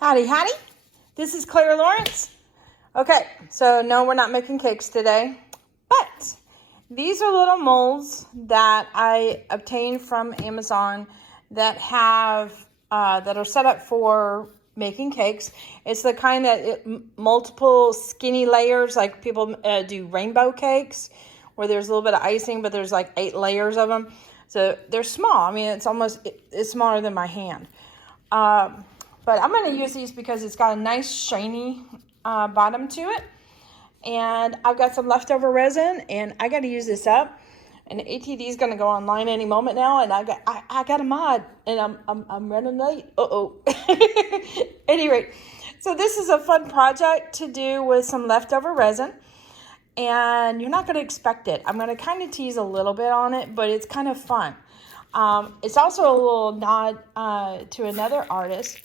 Howdy, howdy. This is Clara Lawrence. Okay, so no, we're not making cakes today, but these are little molds that I obtained from Amazon that have that are set up for making cakes. It's the kind that multiple skinny layers, like people do rainbow cakes, where there's a little bit of icing, but there's like 8 layers of them. So they're small. I mean, it's smaller than my hand. But I'm going to use these because it's got a nice shiny bottom to it. And I've got some leftover resin, and I got to use this up. And ATD is going to go online any moment now, and I got a mod, and I'm running late. At any rate, so this is a fun project to do with some leftover resin, and you're not going to expect it. I'm going to kind of tease a little bit on it, but it's kind of fun. It's also a little nod to another artist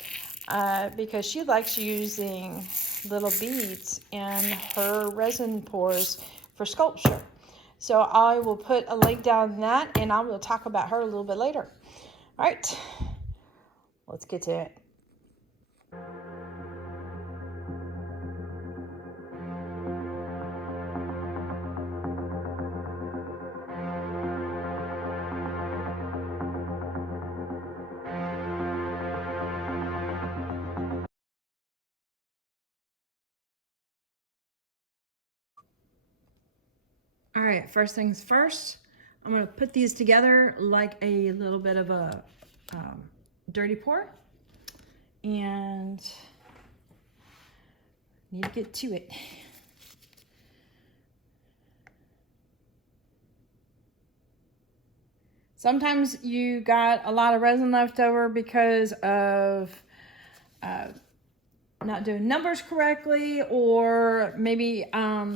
because she likes using little beads in her resin pours for sculpture. So I will put a link down in that, and I will talk about her a little bit later. All right, let's get to it. All right, first things first, I'm going to put these together like a little bit of a dirty pour, and need to get to it. Sometimes you got a lot of resin left over because of not doing numbers correctly, or maybe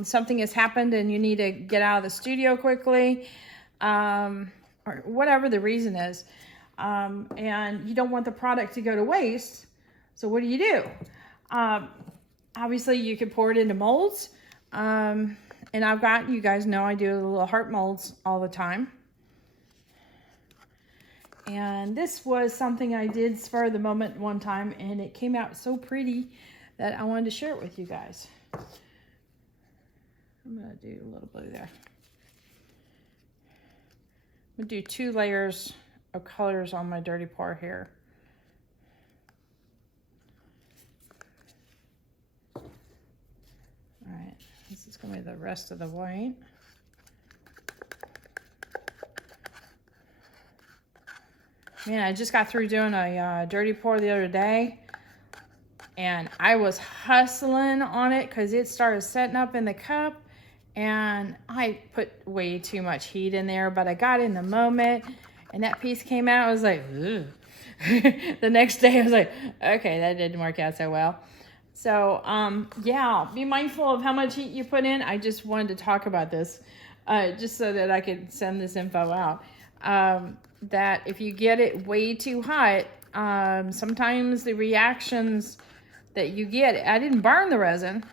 something has happened and you need to get out of the studio quickly, or whatever the reason is, and you don't want the product to go to waste. So what do? Obviously you could pour it into molds, and you guys know I do the little heart molds all the time. And this was something I did spur of the moment one time, and it came out so pretty that I wanted to share it with you guys. I'm going to do a little blue there. I'm going to do 2 layers of colors on my dirty pour here. All right, this is going to be the rest of the white. Man, I just got through doing a dirty pour the other day, and I was hustling on it because it started setting up in the cup, and I put way too much heat in there, but I got in the moment, and that piece came out. I was like, ugh. The next day I was like, okay, that didn't work out so well. So, yeah, be mindful of how much heat you put in. I just wanted to talk about this just so that I could send this info out. That if you get it way too hot, sometimes the reactions that you get, I didn't burn the resin.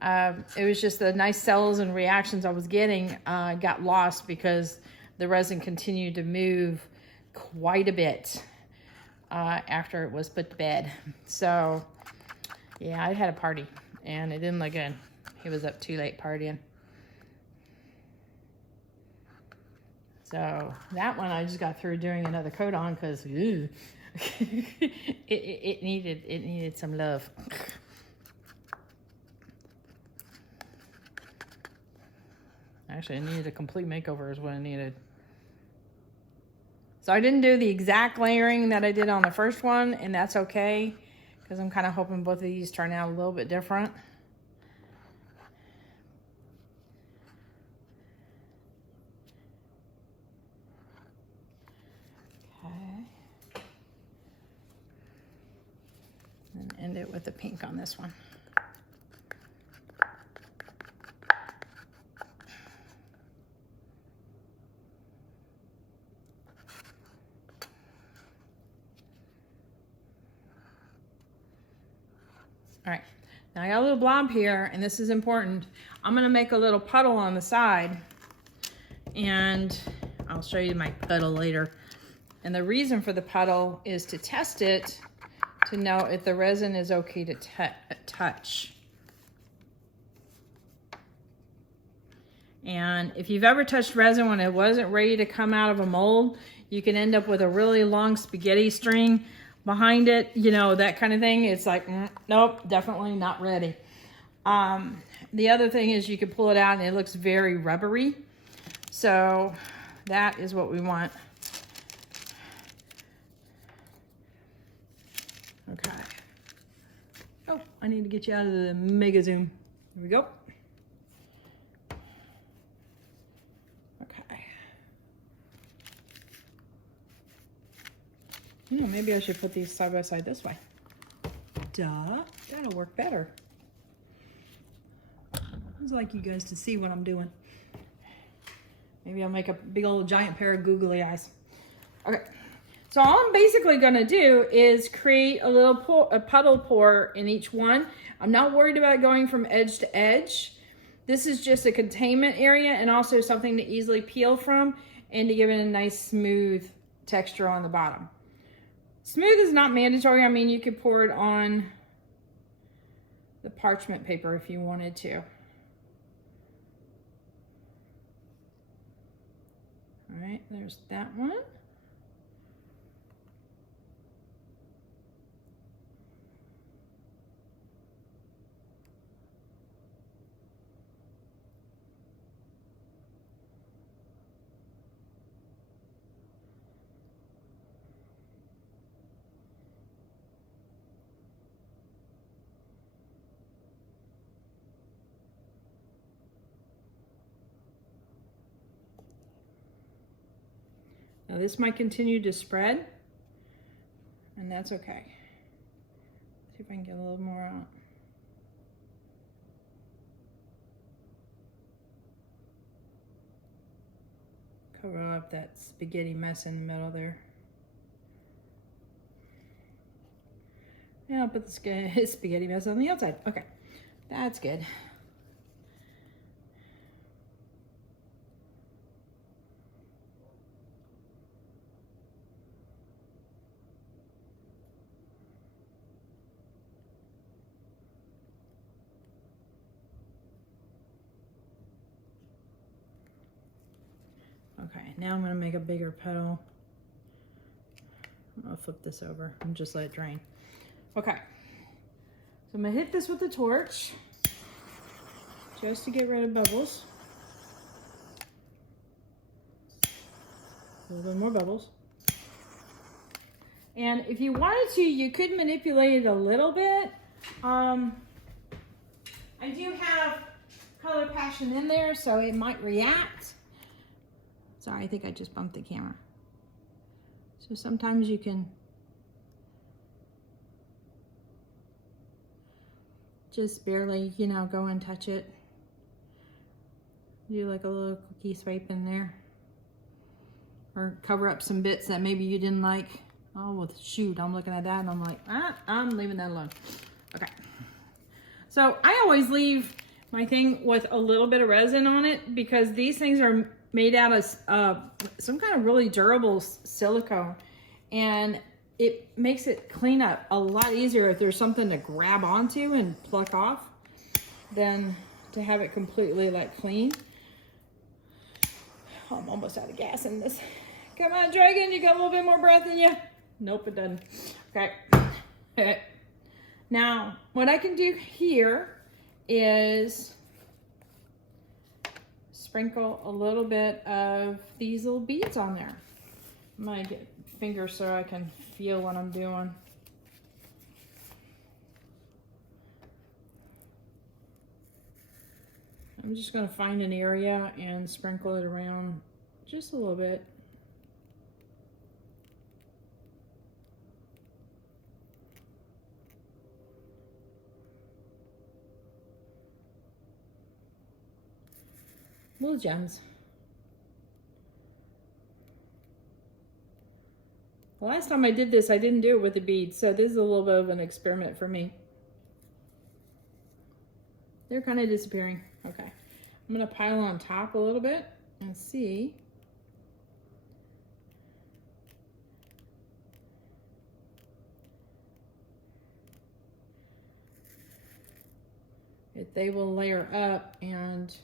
It was just the nice cells and reactions I was getting got lost because the resin continued to move quite a bit after it was put to bed. So, yeah, I had a party, and it didn't look good. He was up too late partying. So that one I just got through doing another coat on because it needed some love. Actually, it needed a complete makeover is what it needed. So I didn't do the exact layering that I did on the first one, and that's okay because I'm kind of hoping both of these turn out a little bit different. And end it with the pink on this one. All right, now I got a little blob here, and this is important. I'm gonna make a little puddle on the side, and I'll show you my puddle later. And the reason for the puddle is to test it to know if the resin is okay to touch. And if you've ever touched resin when it wasn't ready to come out of a mold, you can end up with a really long spaghetti string behind it, you know, that kind of thing. It's like, nope, definitely not ready. The other thing is you can pull it out and it looks very rubbery. So that is what we want. Okay. Oh, I need to get you out of the mega zoom. Here we go. Okay. You know, maybe I should put these side by side this way. Duh, that'll work better. I'd like you guys to see what I'm doing. Maybe I'll make a big old giant pair of googly eyes. Okay. So all I'm basically going to do is create a little puddle pour in each one. I'm not worried about going from edge to edge. This is just a containment area and also something to easily peel from and to give it a nice smooth texture on the bottom. Smooth is not mandatory. I mean, you could pour it on the parchment paper if you wanted to. All right, there's that one. Now this might continue to spread, and that's okay. See if I can get a little more out. Cover up that spaghetti mess in the middle there. And I'll put the spaghetti mess on the outside. Okay, that's good. Okay, now I'm going to make a bigger petal. I'll flip this over and just let it drain. Okay, so I'm going to hit this with the torch just to get rid of bubbles. A little bit more bubbles. And if you wanted to, you could manipulate it a little bit. I do have Color Passion in there, so it might react. Sorry, I think I just bumped the camera. So sometimes you can just barely, you know, go and touch it. Do like a little cookie swipe in there. Or cover up some bits that maybe you didn't like. Oh, well, shoot, I'm looking at that and I'm like, I'm leaving that alone. Okay. So I always leave my thing with a little bit of resin on it because these things are made out of some kind of really durable silicone, and it makes it clean up a lot easier if there's something to grab onto and pluck off than to have it completely like clean. Oh, I'm almost out of gas in this. Come on, Dragon, you got a little bit more breath in you? Nope, it doesn't. Okay. Now, what I can do here is sprinkle a little bit of these little beads on there. I'm gonna get fingers so I can feel what I'm doing. I'm just gonna find an area and sprinkle it around just a little bit. Little gems. The last time I did this, I didn't do it with the beads, so this is a little bit of an experiment for me. They're kind of disappearing. Okay. I'm going to pile on top a little bit and see. they will layer up and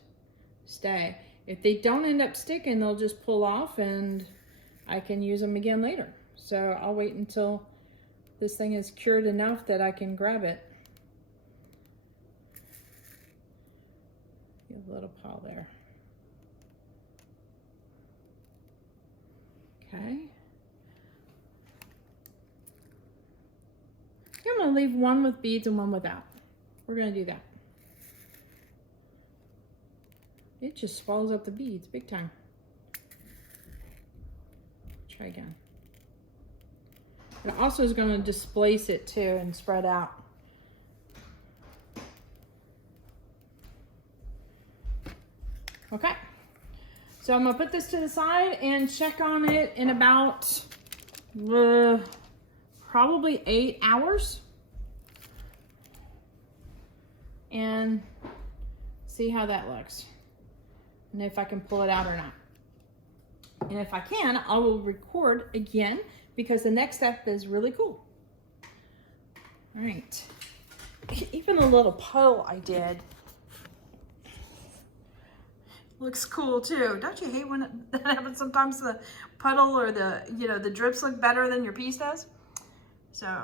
stay. If they don't end up sticking, they'll just pull off and I can use them again later. So I'll wait until this thing is cured enough that I can grab it. Give a little pile there. Okay. I'm going to leave one with beads and one without. We're going to do that. It just swallows up the beads big time. Try again. It also is going to displace it too and spread out. Okay. So I'm going to put this to the side and check on it in about probably 8 hours. And see how that looks. And if I can pull it out or not. And if I can, I will record again because the next step is really cool. All right. Even a little puddle I did. Looks cool too. Don't you hate when that happens? Sometimes the puddle or the, the drips look better than your piece does. So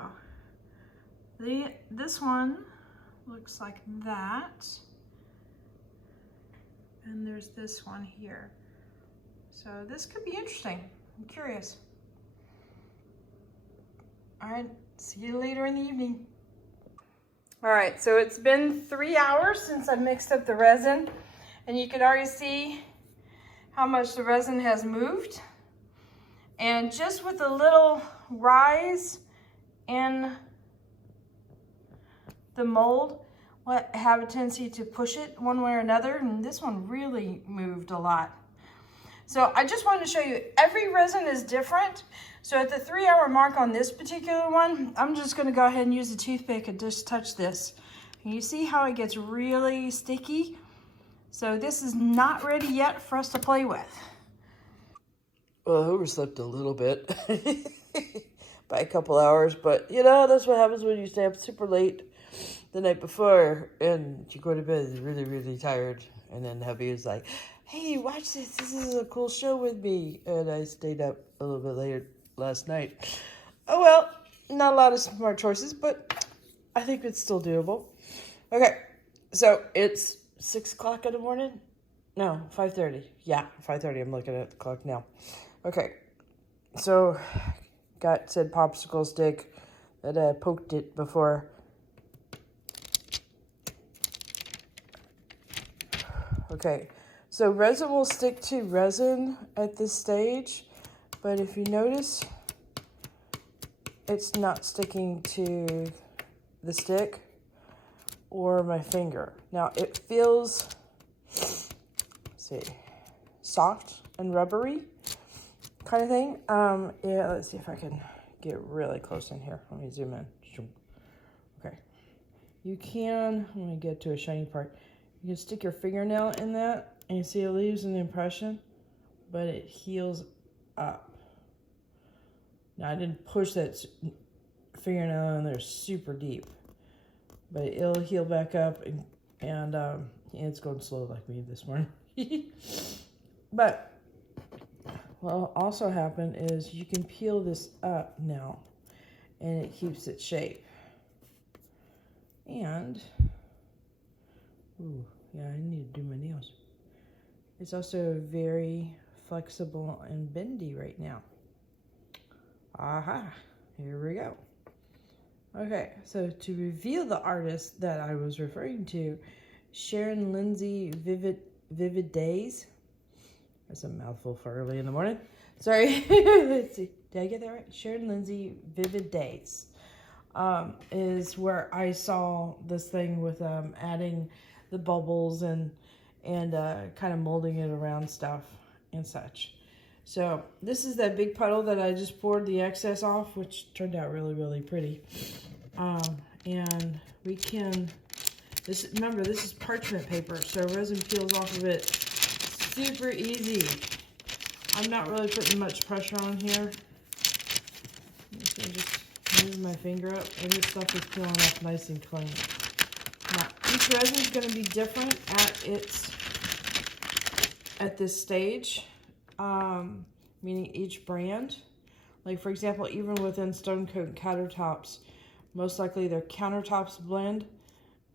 this one looks like that. And there's this one here. So this could be interesting. I'm curious. All right, see you later in the evening. All right, so it's been 3 hours since I mixed up the resin, and you can already see how much the resin has moved. And just with a little rise in the mold, I have a tendency to push it one way or another, and this one really moved a lot. So I just wanted to show you, every resin is different. So at the 3 hour mark on this particular one, I'm just gonna go ahead and use a toothpick and just touch this. And you see how it gets really sticky? So this is not ready yet for us to play with. Well, I overslept a little bit by a couple hours, but that's what happens when you stay up super late the night before and you go to bed really, really tired. And then hubby was like, hey, watch this. This is a cool show with me. And I stayed up a little bit later last night. Oh, well, not a lot of smart choices, but I think it's still doable. Okay, so it's 6 o'clock in the morning. No, 5:30. Yeah, 5:30. I'm looking at the clock now. Okay, so got said popsicle stick that I poked it before. Okay, so resin will stick to resin at this stage, but if you notice, it's not sticking to the stick or my finger. Now it feels, let's see, soft and rubbery kind of thing. Yeah, let's see if I can get really close in here. Let me zoom in. Okay, you can, let me get to a shiny part. You can stick your fingernail in that and you see it leaves an impression, but it heals up. Now I didn't push that fingernail in there super deep, but it'll heal back up and it's going slow like me this morning. But what'll also happen is you can peel this up now and it keeps its shape. And, ooh, yeah, I need to do my nails. It's also very flexible and bendy right now. Aha, here we go. Okay, so to reveal the artist that I was referring to, Sharon Lindsay Vivid Days. That's a mouthful for early in the morning. Sorry. Let's see. Did I get that right? Sharon Lindsay Vivid Days is where I saw this thing with adding the bubbles and kind of molding it around stuff and such. So this is that big puddle that I just poured the excess off, which turned out really, really pretty. And we can, remember, this is parchment paper, so resin peels off of it super easy. I'm not really putting much pressure on here. I'm just gonna just move my finger up, and this stuff is peeling off nice and clean. Now, each resin is going to be different at this stage, meaning each brand. Like for example, even within Stone Coat countertops, most likely their countertops blend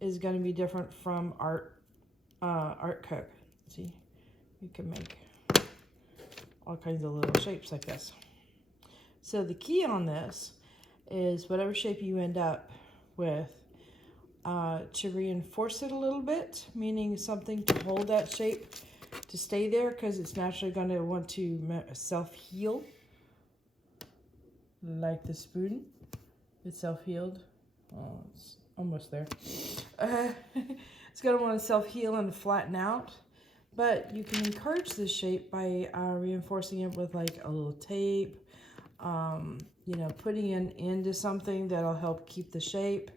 is going to be different from Art Coat. See, you can make all kinds of little shapes like this. So the key on this is whatever shape you end up with, to reinforce it a little bit, meaning something to hold that shape to stay there, because it's naturally going to want to self-heal, like the spoon. It's self-healed. Oh, it's almost there. It's going to want to self-heal and flatten out, but you can encourage this shape by reinforcing it with like a little tape, you know, putting it into something that'll help keep the shape,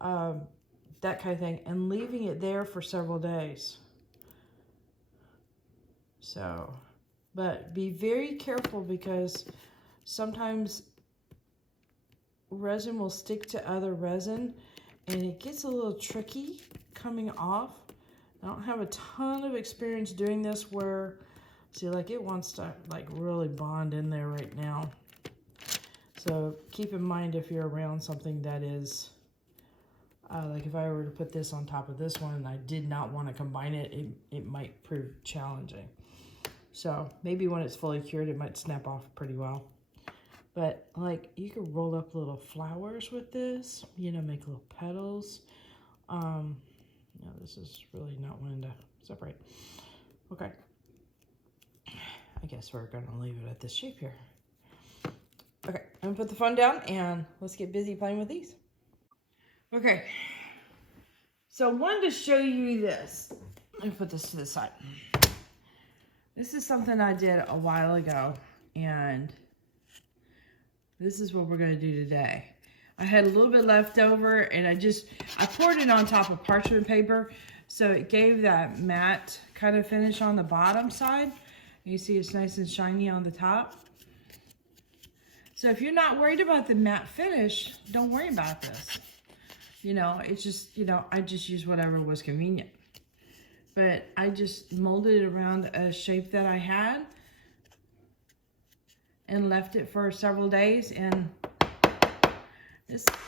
that kind of thing, and leaving it there for several days. So, but be very careful, because sometimes resin will stick to other resin and it gets a little tricky coming off. I don't have a ton of experience doing this where, see, like it wants to like really bond in there right now. So keep in mind if you're around something that is, like if I were to put this on top of this one and I did not want to combine it, it might prove challenging. So maybe when it's fully cured, it might snap off pretty well. But like you could roll up little flowers with this, you know, make little petals. No, this is really not wanting to separate. Okay. I guess we're going to leave it at this shape here. Okay, I'm going to put the phone down and let's get busy playing with these. Okay, so I wanted to show you this. Let me put this to the side. This is something I did a while ago, and this is what we're going to do today. I had a little bit left over, and I poured it on top of parchment paper, so it gave that matte kind of finish on the bottom side. You see it's nice and shiny on the top. So if you're not worried about the matte finish, don't worry about this. You know, it's just, you know, I just used whatever was convenient. But I just molded it around a shape that I had and left it for several days, and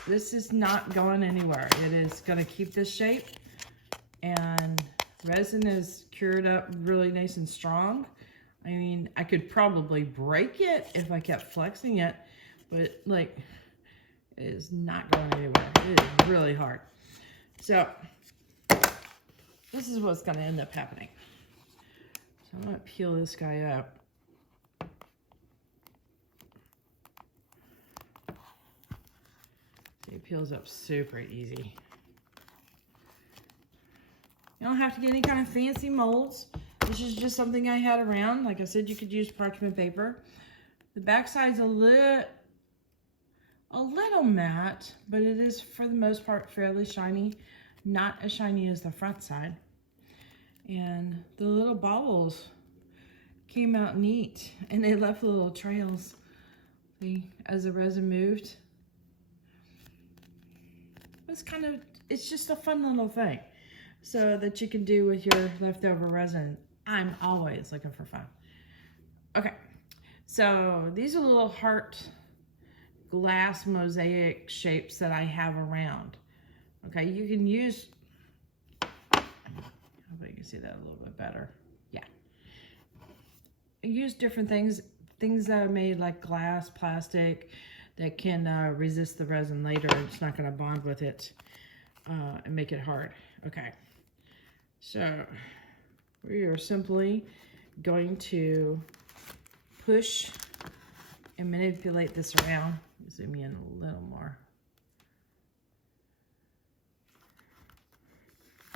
this is not going anywhere. It is going to keep this shape, and resin is cured up really nice and strong. I mean, I could probably break it if I kept flexing it, but like, it is not going anywhere. It is really hard. So this is what's going to end up happening. So I'm going to peel this guy up. See, it peels up super easy. You don't have to get any kind of fancy molds. This is just something I had around. Like I said, you could use parchment paper. The back side's a little matte, but it is for the most part fairly shiny. Not as shiny as the front side. And the little bobbles came out neat, and they left little trails. See, as the resin moved. It's just a fun little thing, so that you can do with your leftover resin. I'm always looking for fun. Okay, so these are little heart glass mosaic shapes that I have around. Okay, you can use, I hope you can see that a little bit better. Yeah. Use different things that are made like glass, plastic, that can resist the resin later. It's not going to bond with it and make it hard. Okay, so we are simply going to push and manipulate this around. Zoom in a little more.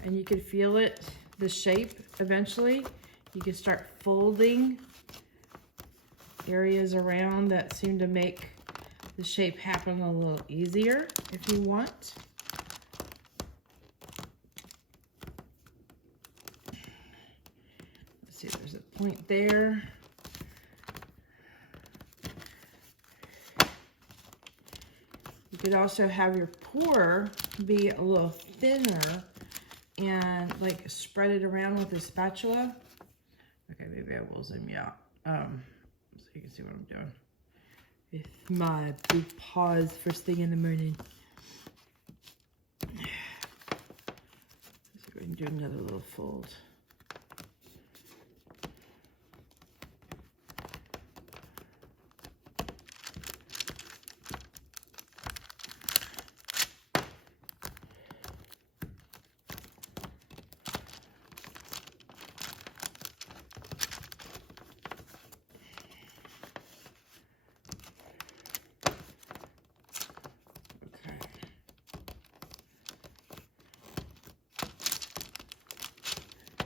And you can feel it, the shape eventually. You can start folding areas around that seem to make the shape happen a little easier if you want. Let's see, there's a point there. You could also have your pour be a little thinner and like spread it around with a spatula. Okay, maybe I will zoom you out so you can see what I'm doing with my big paws first thing in the morning. Let's go ahead and do another little fold.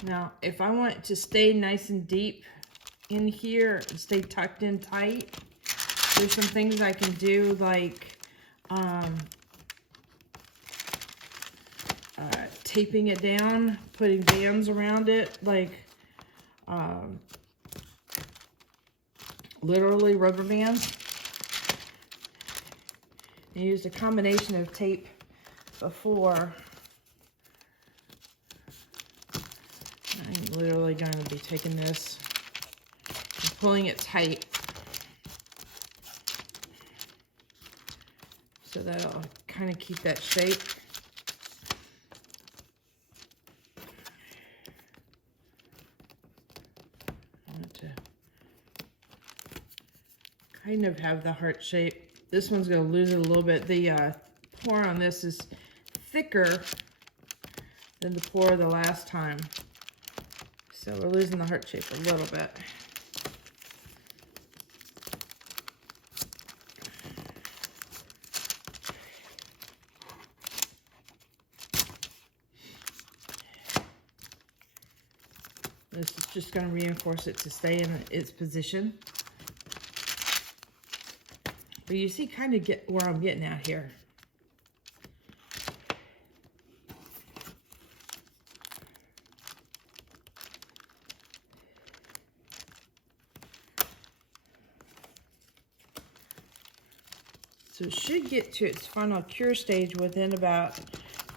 Now, if I want it to stay nice and deep in here, stay tucked in tight, there's some things I can do, like taping it down, putting bands around it, like literally rubber bands. I used a combination of tape before. I'm literally going to be taking this and pulling it tight so that'll kind of keep that shape. I want to kind of have the heart shape. This one's going to lose it a little bit. The pour on this is thicker than the pour the last time. So we're losing the heart shape a little bit. This is just going to reinforce it to stay in its position. But you see kind of get where I'm getting at here. So it should get to its final cure stage within about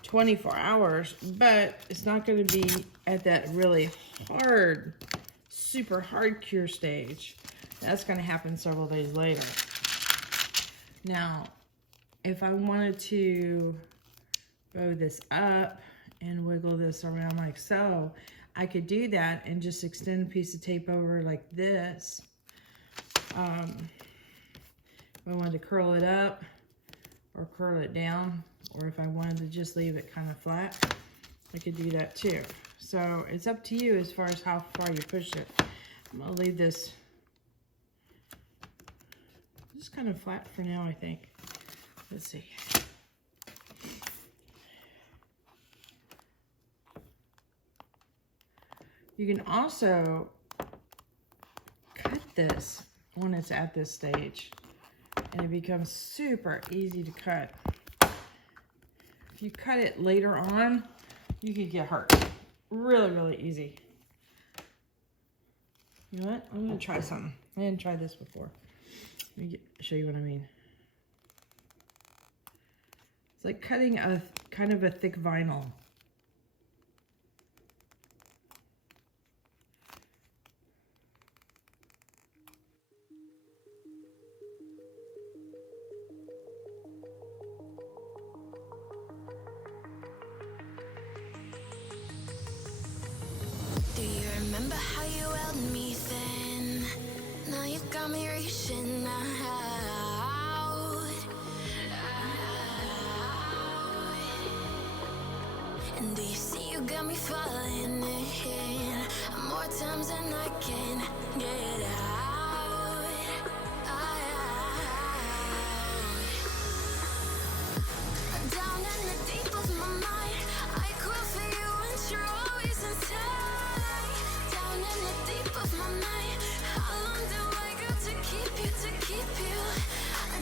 24 hours, but it's not going to be at that really hard, super hard cure stage. That's going to happen several days later. Now, if I wanted to bow this up and wiggle this around like so, I could do that and just extend a piece of tape over like this. If I wanted to curl it up or curl it down, or if I wanted to just leave it kind of flat, I could do that too. So it's up to you as far as how far you push it. I'm gonna leave this just kind of flat for now, I think. Let's see. You can also cut this when it's at this stage, and it becomes super easy to cut. If you cut it later on, you could get hurt. Really, really easy. You know what? I'm gonna try something. I didn't try this before. Let me show you what I mean. It's like cutting a kind of a thick vinyl. Do you remember how you held me then? Now you got me reaching out. And do you see you got me falling in more times than I can get out? Down in the deep of my mind, I crawl for you and you're always inside. Down in the deep of my mind, how long do I got to keep you, to keep you?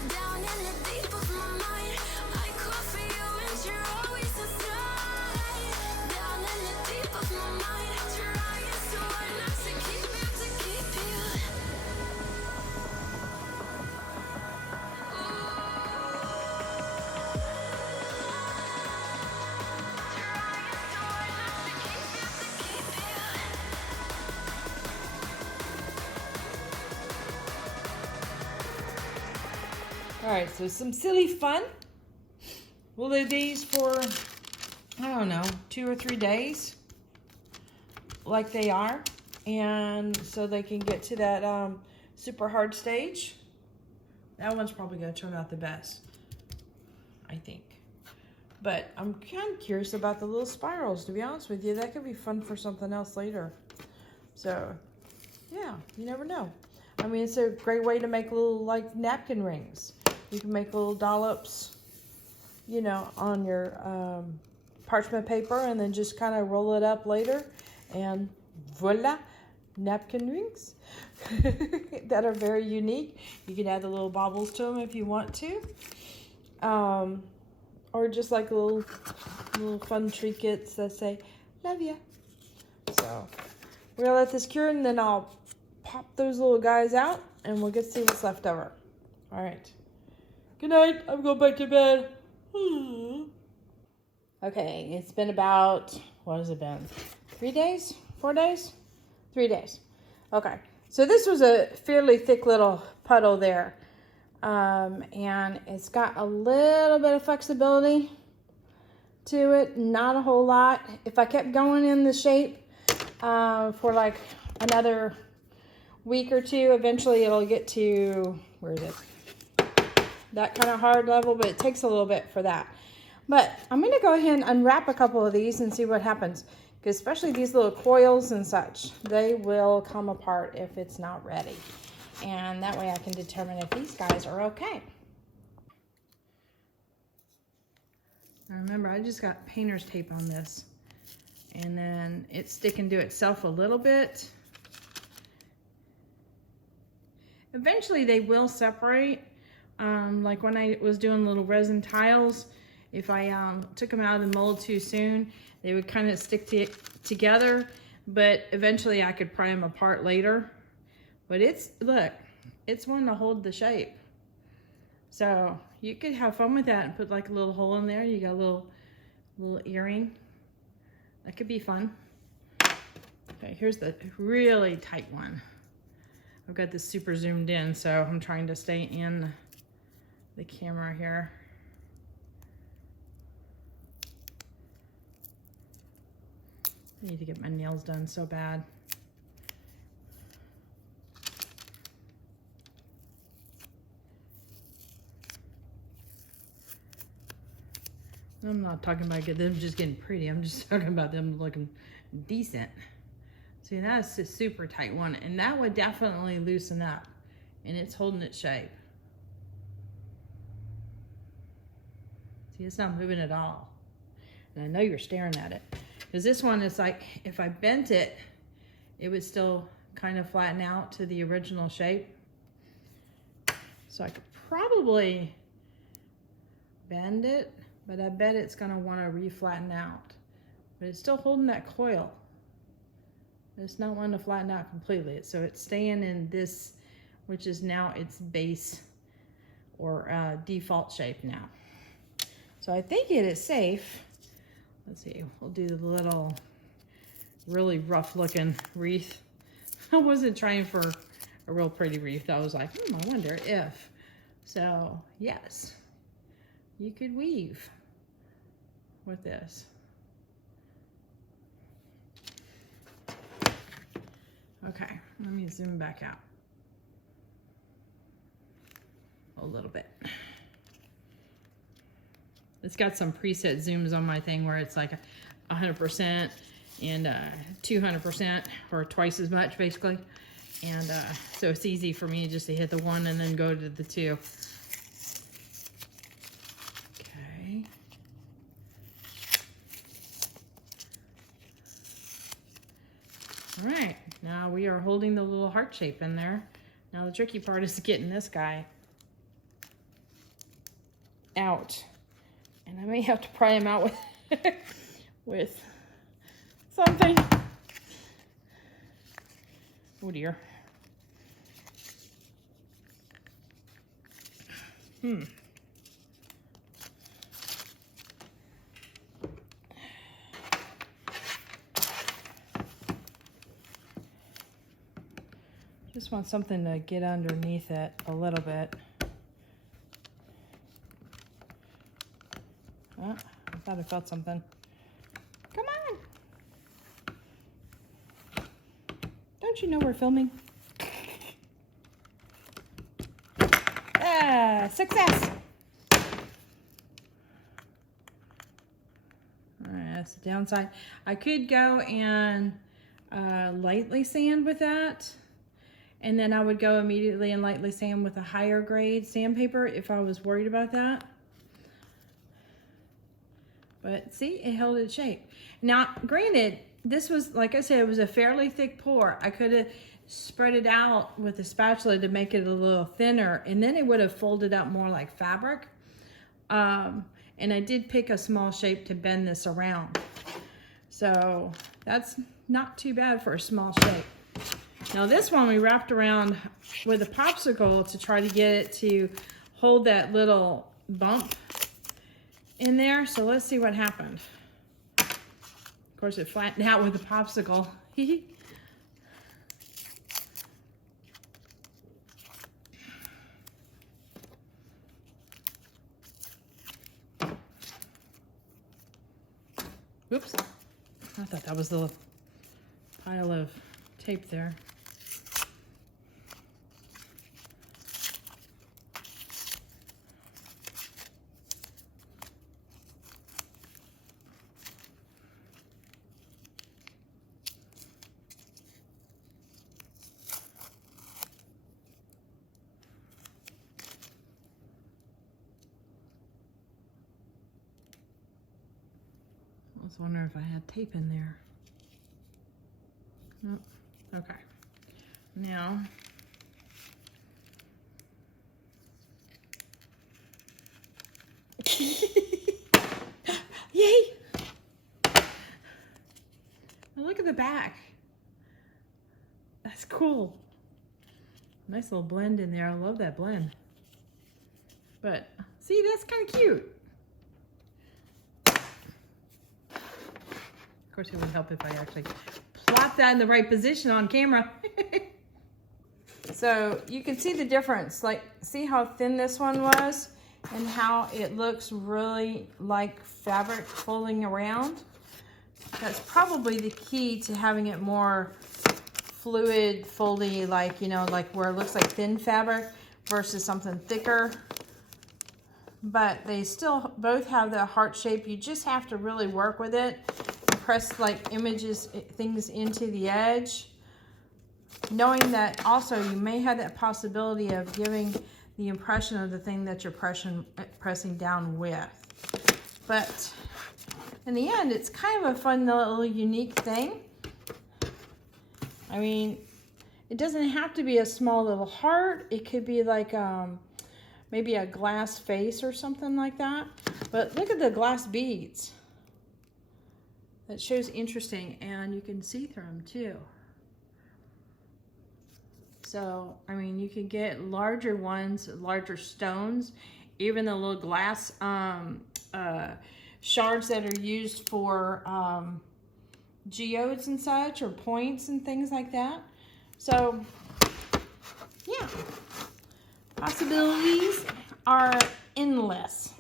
Down in the deep of my mind, I crawl for you and you're always inside. Down in the deep of my mind, trying so hard not to keep you, to keep you. right, so some silly fun. We'll leave these for, I don't know, 2 or 3 days, like they are. And so they can get to that super hard stage. That one's probably going to turn out the best, I think. But I'm kind of curious about the little spirals, to be honest with you. That could be fun for something else later. So, yeah, you never know. I mean, it's a great way to make little, like, napkin rings. You can make little dollops, you know, on your parchment paper and then just kind of roll it up later. And voila, napkin rings that are very unique. You can add the little baubles to them if you want to. Or just like little fun trinkets that say, love ya. So we're gonna let this cure and then I'll pop those little guys out and we'll get to see what's left over. All right. Good night. I'm going back to bed. Okay, it's been about, what has it been? 3 days? 4 days? 3 days. Okay, so this was a fairly thick little puddle there. And it's got a little bit of flexibility to it, not a whole lot. If I kept going in the shape for like another week or two, eventually it'll get to, where is it? That kind of hard level, but it takes a little bit for that. But I'm going to go ahead and unwrap a couple of these and see what happens. Because especially these little coils and such, they will come apart if it's not ready. And that way I can determine if these guys are okay. Now remember, I just got painter's tape on this. And then it's sticking to itself a little bit. Eventually they will separate. Like when I was doing little resin tiles, if I took them out of the mold too soon, they would kind of stick together. But eventually I could pry them apart later. But look, it's one to hold the shape. So you could have fun with that and put like a little hole in there. You got a little earring. That could be fun. Okay, here's the really tight one. I've got this super zoomed in, so I'm trying to stay in the camera here. I need to get my nails done so bad. I'm not talking about them just getting pretty. I'm just talking about them looking decent. See, that's a super tight one, and that would definitely loosen up, and it's holding its shape. See, it's not moving at all. And I know you're staring at it. Because this one is like, if I bent it, it would still kind of flatten out to the original shape. So I could probably bend it, but I bet it's gonna wanna re-flatten out. But it's still holding that coil. It's not wanting to flatten out completely. So it's staying in this, which is now its base or default shape now. So I think it is safe. Let's see, we'll do the little really rough looking wreath. I wasn't trying for a real pretty wreath. I was like, I wonder if. So yes, you could weave with this. Okay, let me zoom back out a little bit. It's got some preset zooms on my thing where it's like 100% and 200% or twice as much basically. And so it's easy for me just to hit the 1 and then go to the 2. Okay. All right, now we are holding the little heart shape in there. Now the tricky part is getting this guy out. And I may have to pry him out with something. Oh dear. Just want something to get underneath it a little bit. thought I felt something. Come on. Don't you know we're filming? Ah, success. Alright, that's the downside. I could go and lightly sand with that. And then I would go immediately and lightly sand with a higher grade sandpaper if I was worried about that. But see, it held its shape. Now, granted, this was, like I said, it was a fairly thick pour. I could have spread it out with a spatula to make it a little thinner, and then it would have folded out more like fabric. And I did pick a small shape to bend this around. So that's not too bad for a small shape. Now this one we wrapped around with a popsicle to try to get it to hold that little bump in there. So let's see what happened. Of course it flattened out with the popsicle. Oops. I thought that was the pile of tape there. I was wondering if I had tape in there. Nope. Okay. Now, yay! Now look at the back. That's cool. Nice little blend in there. I love that blend. But see, that's kind of cute. Of course, it would help if I actually plot that in the right position on camera. So you can see the difference. Like, see how thin this one was and how it looks really like fabric folding around? That's probably the key to having it more fluid, foldy, like, you know, like where it looks like thin fabric versus something thicker. But they still both have the heart shape. You just have to really work with it. Press like things into the edge, knowing that also you may have that possibility of giving the impression of the thing that you're pressing down with. But in the end, it's kind of a fun little unique thing. I mean, it doesn't have to be a small little heart. It could be like maybe a glass face or something like that. But look at the glass beads. That shows interesting, and you can see through them too. So, I mean, you can get larger ones, larger stones, even the little glass shards that are used for geodes and such, or points and things like that. So, yeah, possibilities are endless.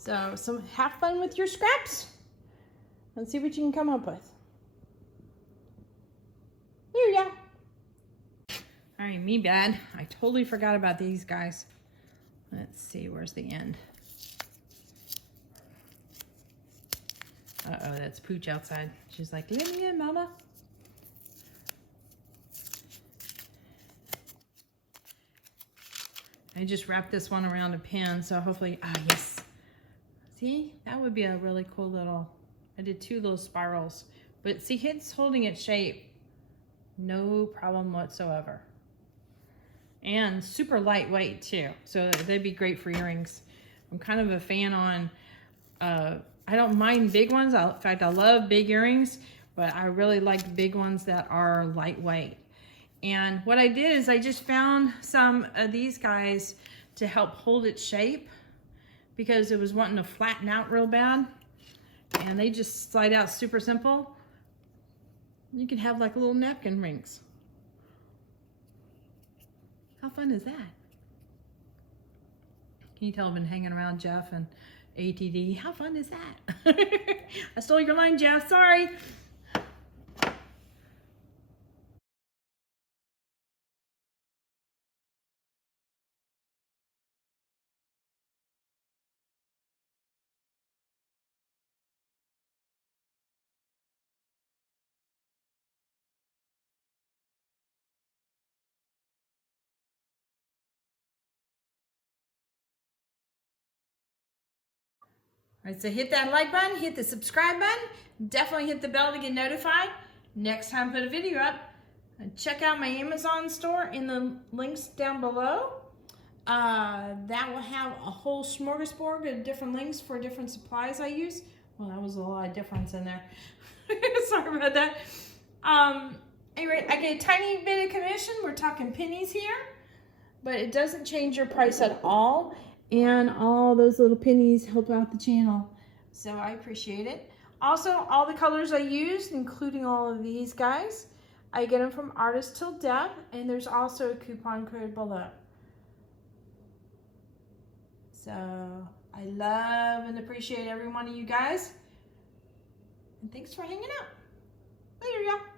So have fun with your scraps and see what you can come up with. There you go. All right, me bad. I totally forgot about these guys. Let's see, where's the end? Uh-oh, that's Pooch outside. She's like, let me in, Mama. I just wrapped this one around a pin, so hopefully, yes. See, that would be a really cool little, I did 2 little spirals. But see, it's holding its shape. No problem whatsoever. And super lightweight too. So they'd be great for earrings. I'm kind of a fan on, I don't mind big ones. In fact, I love big earrings, but I really like big ones that are lightweight. And what I did is I just found some of these guys to help hold its shape, because it was wanting to flatten out real bad, and they just slide out super simple. You can have like little napkin rings. How fun is that? Can you tell I've been hanging around Jeff and ATD? How fun is that? I stole your line, Jeff. Sorry. All right, so hit that like button, hit the subscribe button, definitely hit the bell to get notified next time I put a video up. And check out my Amazon store in the links down below. That will have a whole smorgasbord of different links for different supplies I use. Well, that was a lot of difference in there. Sorry about that. Anyway, I get a tiny bit of commission. We're talking pennies here, but it doesn't change your price at all. And all those little pennies help out the channel. So I appreciate it. Also, all the colors I used, including all of these guys, I get them from Artist Till Death. And there's also a coupon code below. So I love and appreciate every one of you guys. And thanks for hanging out. Later, y'all.